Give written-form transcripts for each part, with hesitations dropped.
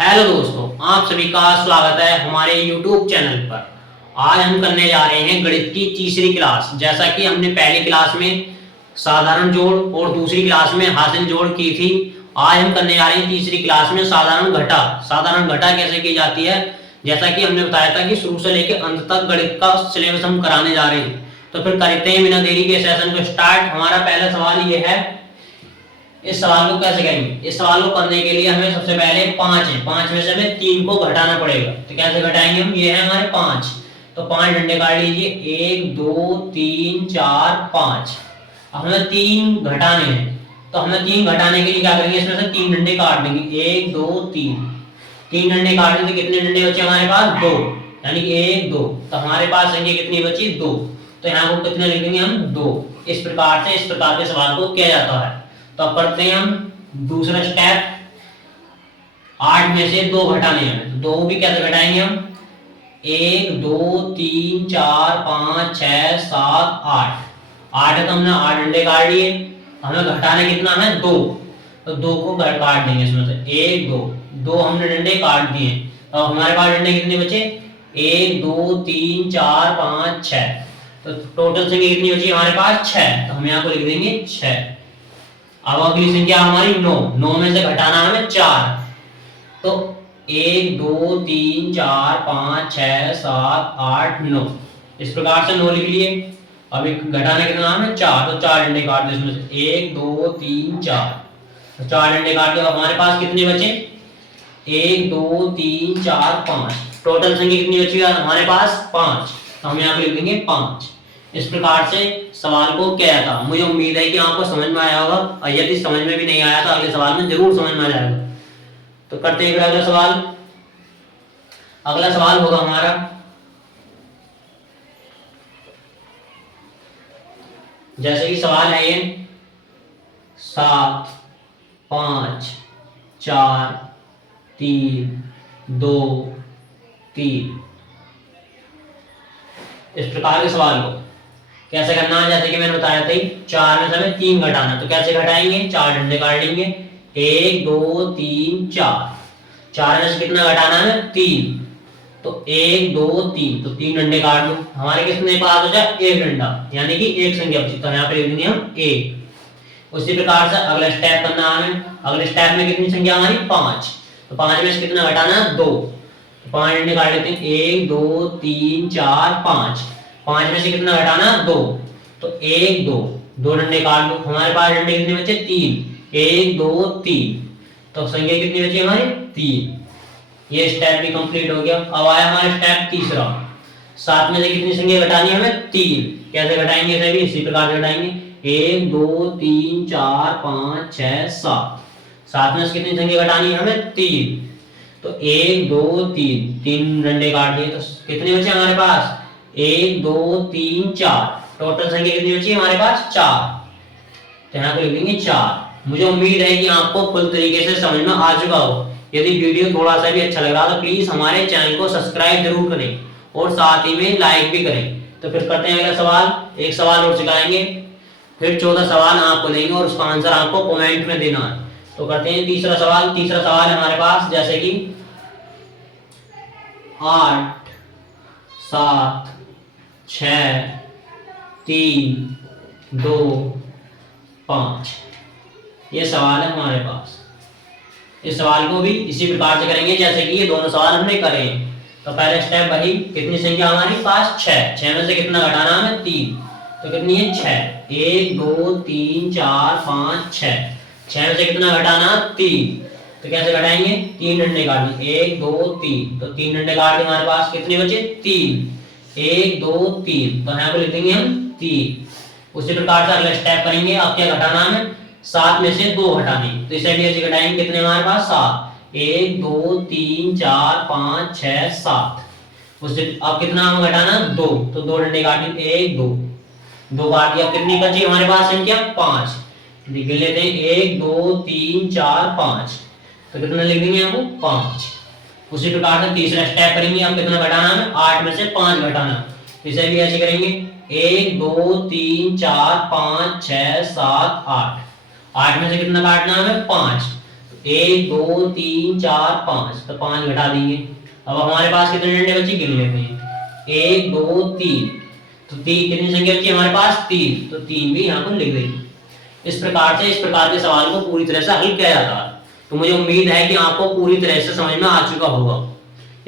Hello दोस्तों, आप सभी का स्वागत है हमारे YouTube चैनल पर। आज हम करने जा रहे हैं गणित की तीसरी क्लास। जैसा कि हमने पहली क्लास में साधारण जोड़ और दूसरी क्लास में हासिल जोड़ की थी, आज हम करने जा रहे हैं तीसरी क्लास में साधारण घटा। साधारण घटा कैसे की जाती है, जैसा कि हमने बताया था कि शुरू से लेकर अंत तक गणित का सिलेबस हम कराने जा रहे हैं। तो फिर करते हैं बिना देरी के सेशन को स्टार्ट। हमारा पहला सवाल ये है, इस सवाल को कैसे करेंगे। इस सवाल को करने के लिए हमें सबसे पहले 5 है, 5 में से हमें 3 को घटाना पड़ेगा। तो कैसे घटाएंगे हम, ये है हमारे 5, तो 5 डंडे काट लीजिए, 1 2 3 4 5। अब हमें 3 घटाने हैं, तो हमें 3 घटाने के लिए क्या करेंगे, इसमें से 3 डंडे काट देंगे, 1 2 3। 3 डंडे काटने से कितने डंडे बचे हमारे पास, 2, यानी कि 1 2। तो हमारे पास संख्या कितनी बची, 2। तो यहाँ को कितने लिख देंगे हम, 2। इस प्रकार से इस प्रकार के सवाल को किया जाता है। तो अब करते हैं हम दूसरा स्टेप। 8 में से 2 घटाने हैं, तो 2 भी कैसे घटाएंगे हम, 1 2 3 4 5 6 7 8। 8 तो हमने 8 डंडे काट लिए, हमें घटाना कितना है, 2। तो 2 को काट देंगे इसमें से, 1 2 2 हमने डंडे काट दिए। तो हमारे पास डंडे कितने बचे, 1 2 3 4 5 6। तो टोटल संख्या कितनी बची हमारे पास, 6। तो हम यहाँ को लिख देंगे 6। अब अगली संख्या हमारी 9। 9 में से घटाना हमें 4, तो 1 2 3 4 5 6 7 8 9। इस प्रकार से 9 लिख लिए। अब एक घटाना कितना हमें, 4, तो 4 डंडे काट दो इसमें से, 1 2 3 4। तो 4 डंडे काट दो। हमारे पास कितने बचे, 1 2 3 4 5। टोटल संख्या कितनी बची हमारे पास, 5। तो हम यहाँ पे लिख देंगे 5। इस प्रकार से सवाल को किया था। मुझे उम्मीद है कि आपको समझ में आया होगा, और यदि समझ में भी नहीं आया तो अगले सवाल में जरूर समझ में आ जाएगा। तो करते हैं अगला सवाल। अगला सवाल होगा हमारा, जैसे कि सवाल है ये 7 5 4 3 2 3। इस प्रकार के सवाल को कैसे करना है, जैसे कि मैंने बताया था, 4 में से हमें 3 घटाना। तो कैसे घटाएंगे, 4 डंडे काट लेंगे, 1 2 3 4। 4 में से कितना घटाना है, 3। तो 1 2 3, तो 3 डंडे काट दो। हमारे किसने पास हो जाए, 1 डंडा, यानी कि एक संख्या बची। तो यहाँ पे लिख देंगे हम 1। उसी प्रकार से अगला स्टेप करना हमें। अगले स्टेप में कितनी संख्या हमारी, 5। तो 5 में से कितना घटाना है, 2। 5 डंडे काट लेते हैं, 1 2 3 4 5। 5 में से कितना घटाना, 2। तो 1 2 2 डंडे काट दो। हमारे पास डंडे कितने बचे, 3, 1 2 3। तो संख्या कितनी बची हमारी, 3। ये स्टेप भी कंप्लीट हो गया। अब आया हमारा स्टेप तीसरा। 7 में से कितनी संख्या घटानी है हमें, 3। कैसे घटाएंगे, इसे भी इसी प्रकार से घटाएंगे, 1 2 3 4 5 6 7। 7 में से कितनी संख्या घटानी है हमें, 3। तो 1 2 3, 3 डंडे काट दिए। तो कितने बचे हमारे पास, 1 2 3 4। टोटल संख्या कितनी बची हमारे पास, 4। तो यहाँ पे लिख देंगे 4। मुझे उम्मीद है कि आपको फुल तरीके से समझ में आ चुका हो। यदि वीडियो थोड़ा सा भी अच्छा लग रहा तो प्लीज हमारे चैनल को सब्सक्राइब जरूर करें और साथ ही में लाइक भी करें। तो फिर करते हैं अगला सवाल। एक सवाल और सिखाएंगे, फिर चौथा सवाल आपको देंगे और उसका आंसर आपको कमेंट में देना है। तो करते हैं तीसरा सवाल। तीसरा सवाल है हमारे पास, जैसे कि 8 7 6 3 2 5। ये सवाल है हमारे पास। इस सवाल को भी इसी प्रकार से करेंगे जैसे कि ये दोनों सवाल हमने करे हैं। तो पहले स्टेप वही, कितनी संख्या हमारे पास, 6। 6 में से कितना घटाना हमें, 3। तो कितनी है, 6। 1 2 3 4 5 6। 6 में से कितना घटाना, 3। तो कैसे घटाएंगे, 3 डंडे काट दिए, 1 2 3। तो 3 डंडे काट के हमारे पास कितने बचे, 3। 1 2 3। तो यहाँ पे लिख देंगे हम 3। उसी प्रकार से अगला स्टेप करेंगे। अब क्या घटाना हमें, 7 में से 2 घटाने। तो इसे भी ऐसे घटाएंगे, कितने हमारे पास, 7। 1 2 3 4 5 6 7। उससे अब कितना हम घटाना, 2। तो 2 डंडे काट दिए, 1 2 2 काट दिया। कितनी बची हमारे पास संख्या, 5। लिख लेते हैं, 1 2 3 4 5। तो कितना लिख देंगे हम, 5। उसी प्रकार से तीसरा स्टेप करेंगे। हम कितना घटाना है, 8 में से 5 घटाना। तो इसे भी ऐसे करेंगे, 1 2 3 4 5 6 7 8। 8 में से कितना काटना है हमें, 5। 1 2 3 4 5, तो 5 घटा दिए। अब हमारे पास कितने डंडे बचे गिन लेते हैं। 1 2 3, तो तीन कितनी संख्या बची हमारे पास 3, तो 3 भी यहाँ पर लिख देंगे। इस प्रकार के सवाल को पूरी तरह से हल किया जाता है। तो मुझे उम्मीद है कि आपको पूरी तरह से समझ में आ चुका होगा।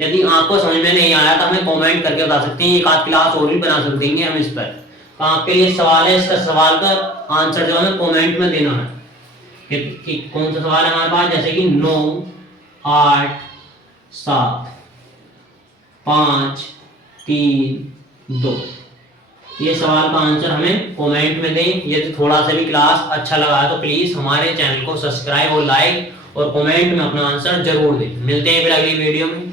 यदि आपको समझ में नहीं आया तो हमें कमेंट करके बता सकते हैं, एक आध क्लास और भी बना सकते हैं हम इस पर। तो आपके लिए सवाल है, इसका सवाल का आंसर जो है कमेंट में देना है कि कौन सा सवाल है हमारे पास, जैसे कि 9 8 7 5 3 2। ये सवाल का आंसर हमें कमेंट में दें। यदि थोड़ा सा भी क्लास अच्छा लगा तो प्लीज हमारे चैनल को सब्सक्राइब और लाइक और कमेंट में अपना आंसर जरूर दें। मिलते हैं फिर अगली वीडियो में।